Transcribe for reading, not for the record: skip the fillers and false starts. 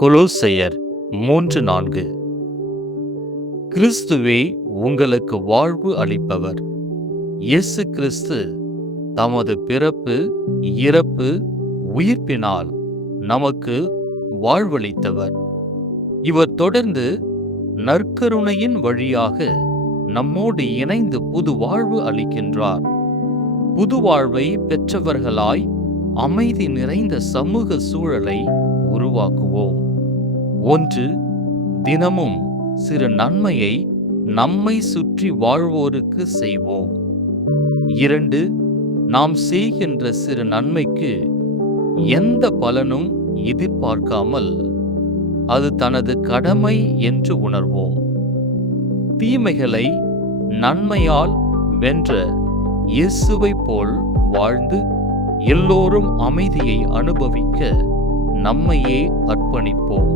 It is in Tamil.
கொலோசையர் 3:4. கிறிஸ்துவே உங்களுக்கு வாழ்வு அளிப்பவர். இயேசு கிறிஸ்து தமது பிறப்பு, இறப்பு, உயிர்ப்பினால் நமக்கு வாழ்வளித்தவர். இவர் தொடர்ந்து நற்கருணையின் வழியாக நம்மோடு இணைந்து புது வாழ்வு அளிக்கின்றார். புது வாழ்வை பெற்றவர்களாய் அமைதி நிறைந்த சமூக சூழலை உருவாக்குவோம். 1. தினமும் சிறு நன்மையை நம்மை சுற்றி வாழ்வோருக்கு செய்வோம். 2. நாம் செய்கின்ற சிறு நன்மைக்கு எந்த பலனும் எதிர்பார்க்காமல் அது தனது கடமை என்று உணர்வோம். தீமைகளை நன்மையால் வென்ற இயேசுவைப் போல் வாழ்ந்து எல்லோரும் அமைதியை அனுபவிக்க நம்மையே அர்ப்பணிப்போம்.